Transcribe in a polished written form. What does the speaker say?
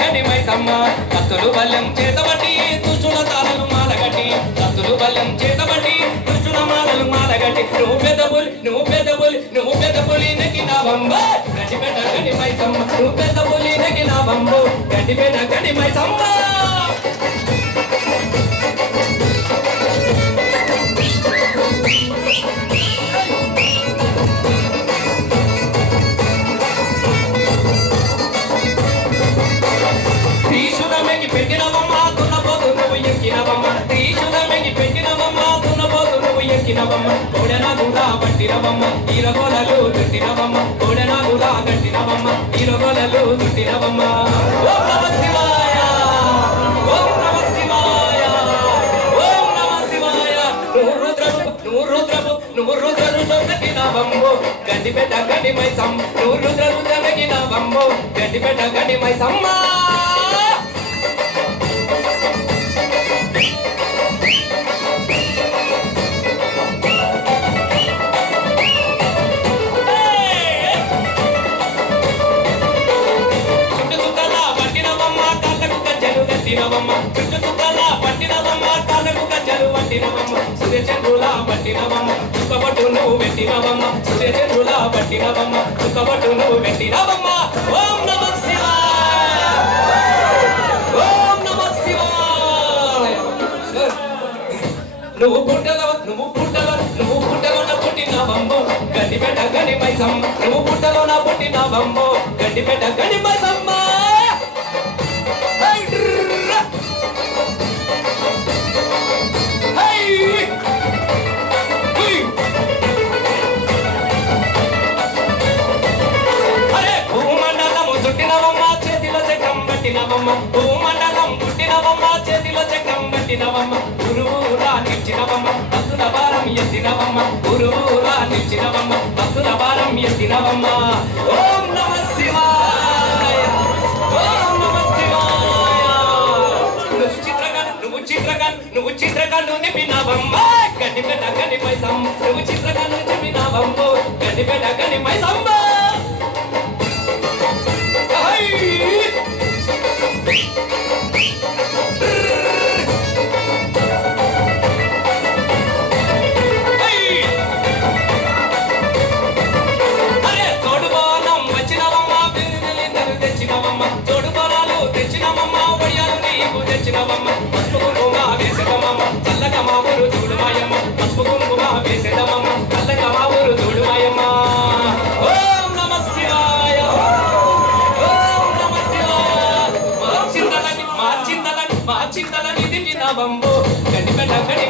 గని మైసమ్మ కత్తులు బల్యం చేతబట్టి దుష్టుల తాళలు మాలగట్టి కత్తులు బల్యం చేతబట్టి దుష్టుల మాలలు మాలగట్టి నువ్వు పెద్ద పులి నెగినావమ్మ గడిపెట్ట గని మైసమ్మ నువ్వు పెద్ద పులి నెగినావమ్మ గడిపెట్ట గని మైసమ్మ కోడెనాగులా పట్టినవమ్మ ఈరగోలలు దుట్టినవమ్మ కోడెనాగులా గట్టినవమ్మ ఈరగోలలు దుట్టినవమ్మ ఓం నమ శివాయ ఓం నమ శివాయ ఓం నమ శివాయ నువ్వు రుద్రను చొక్కకినవమ్మ గండిపెట్ట గండి మైసమ్మ నువ్వు రుద్రను చొక్కకినవమ్మ గండిపెట్ట గండి మైసమ్మ చుట్టుచుక్కలా పట్టినవమ్మ కాళ్ళకు గజ్జలు పట్టినవమ్మ సూర్యచంద్రులా పట్టినవమ్మ చుక్కబట్టు నువ్వు పెట్టినవమ్మ సూర్యచంద్రులా పట్టినవమ్మ చుక్కబట్టు నువ్వు పెట్టినవమ్మ ఓం నమ శివాయ ఓం నమ శివాయ నువ్వు పుట్టలోన పుట్టినవమ్మ గడ్డిపెట్ట గని మైసమ్మ నువ్వు పుట్టలోన పుట్టినవమ్మ గడ్డిపెట్ట గని మైసమ్మ భూమండలం పుట్టినవమ్మ చేతిలో చక్రం పట్టినవమ్మ గురువురా నిలిచినవమ్మ భక్తుల భారం ఎత్తినవమ్మ గురువురా నిలిచినవమ్మ భక్తుల భారం ఎత్తినవమ్మ ఓం నమ శివాయ ఓం నమ శివాయ నువ్వు చిత్రకాండు నిపినవమ్మ గడ్డిపెట్ట గని మైసమ్మ నువ్వు చిత్రకాండు నిపినవమ్మ గడ్డిపెట్ట గని మైసమ్మ తోడు బలాలు తెచ్చినవమ్మ వయ్యాలు నీకు తెచ్చినవమ్మ పసుపు కుంకుమ వేసేదమమ్మ చల్లగా మా ఊరు చూడు మాయమ్మ పసుపు కుంకుమ వేసేదమమ్మ చల్లగా మా ఊరు చూడు మాయమ్మ ఓం నమ శివాయ ఓం నమ శివాయ మా చింతలని దిగినవమ్మ గడిపెట్ట గడి